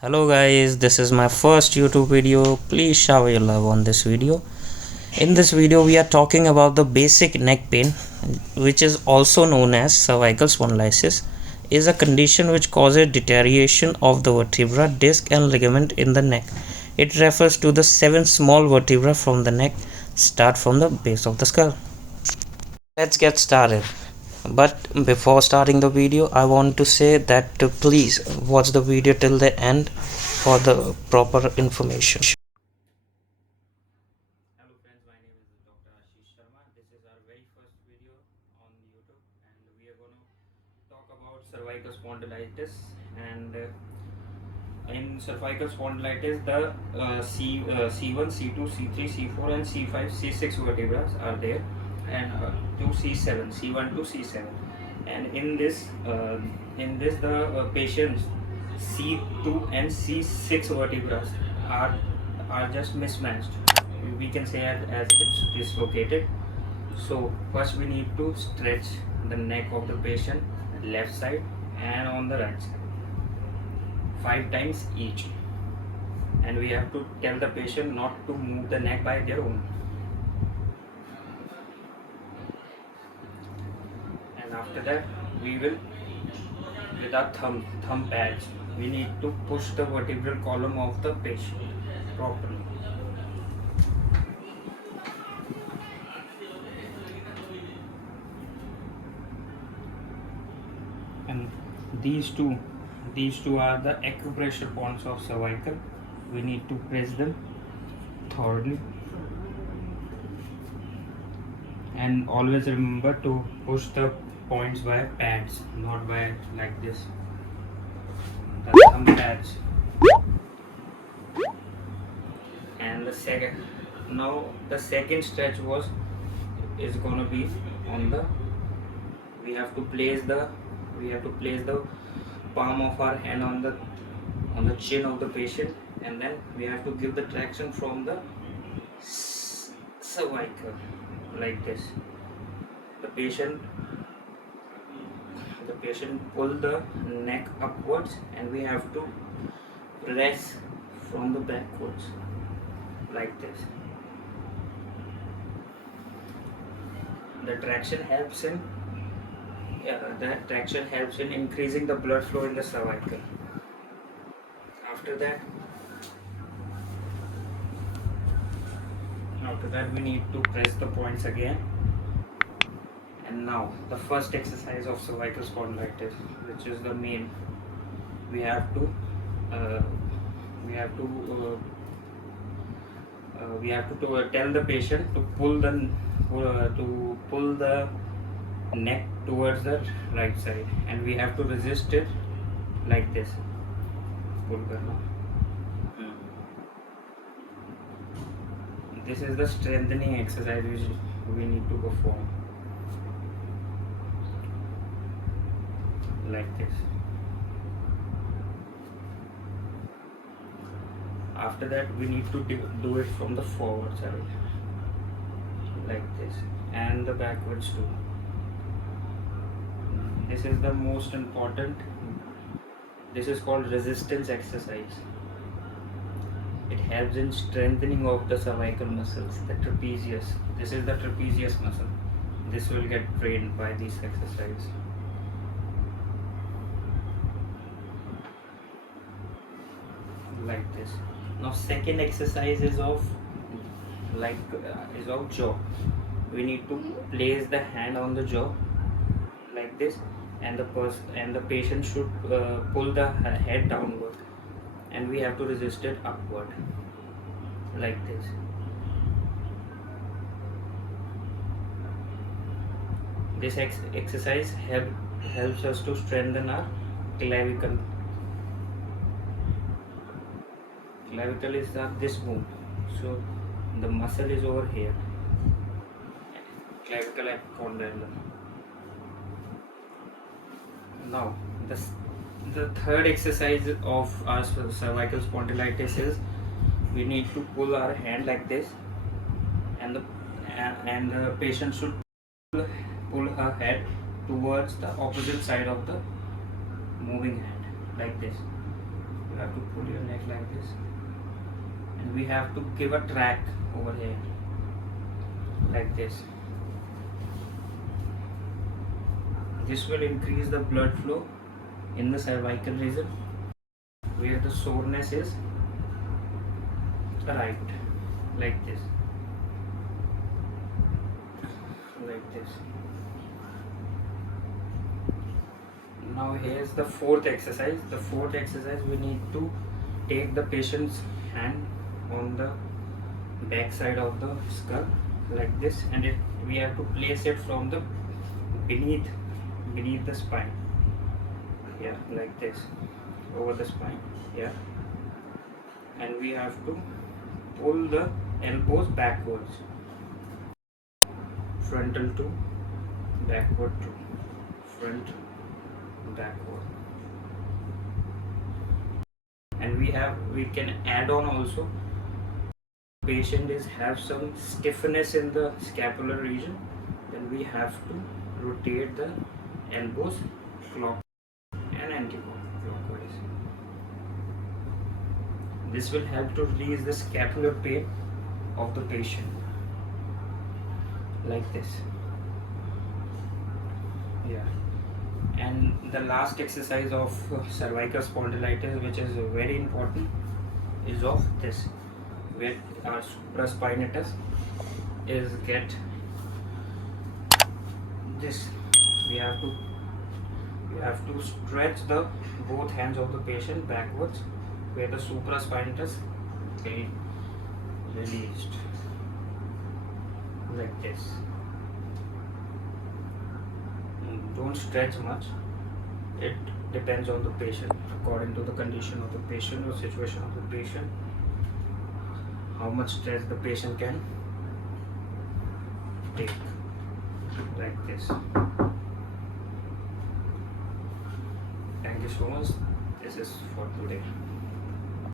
Hello guys, this is my first YouTube video. Please shower your love on this video. In this video we are talking about the basic neck pain, which is also known as cervical spondylosis, is a condition which causes deterioration of the vertebra, disc and ligament in the neck. It refers to the 7 small vertebrae from the neck start from the base of the skull. Let's get started. But before starting the video, I want to say that please watch the video till the end for the proper information. Hello friends, my name is Dr. Ashish Sharma. This is our very first video on YouTube and we are going to talk about cervical spondylitis. And in cervical spondylitis, the C1, C2, C3, C4 and C5, C6 vertebrae are there, and to C7, C1 to C7. And in this the patient's C2 and C6 vertebrae are just mismatched. We can say as it's dislocated. So first we need to stretch the neck of the patient left side and on the right side 5 times each, and we have to tell the patient not to move the neck by their own. And after that we will, with our thumb pads, we need to push the vertebral column of the patient properly. And these two are the acupressure points of cervical. We need to press them thoroughly, and always remember to push the points by pads, not by like this, the thumb pads. And the second stretch is gonna be on the, we have to place the palm of our hand on the chin of the patient, and then we have to give the traction from the cervical like this. The patient pull the neck upwards, and we have to press from the backwards like this. The traction helps in increasing the blood flow in the cervical. After that we need to press the points again. And now the first exercise of cervical spondylitis, which is the main, we have to tell the patient to pull the neck towards the right side, and we have to resist it like this. Pull karna. This is the strengthening exercise which we need to perform like this. After that we need to do it from the forward side like this, and the backwards too. This is the most important. This is called resistance exercise. It helps in strengthening of the cervical muscles, the trapezius. This is the trapezius muscle. This will get trained by this exercise. Like this. Now second exercise is of jaw. We need to place the hand on the jaw like this, and the patient should pull the head downward, and we have to resist it upward like this. This exercise helps us to strengthen our clavicle. Clavicle is this bone, so the muscle is over here, clavicle epicondyle. Now the third exercise of our cervical spondylitis is, we need to pull our hand like this, and the patient should pull her head towards the opposite side of the moving hand like this. You have to pull your neck like this, and we have to give a track over here like this. This will increase the blood flow in the cervical region where the soreness is right, like this, like this. Now here's the fourth exercise. The fourth exercise, we need to take the patient's hand on the back side of the skull like this, and we have to place it from the beneath the spine, yeah, like this, over the spine, yeah, and we have to pull the elbows backwards, frontal to backward to front, backward. And we can add on also, patient have some stiffness in the scapular region, then we have to rotate the elbows clockwise and anti-clockwise. This will help to release the scapular pain of the patient, like this, yeah. And the last exercise of cervical spondylitis, which is very important, is of this, where our supraspinatus is get this. We have to stretch the both hands of the patient backwards, where the supraspinatus is released, like this. Don't stretch much. It depends on the patient, according to the condition of the patient or situation of the patient, how much stress the patient can take, like this. Thank you so much. This is for today.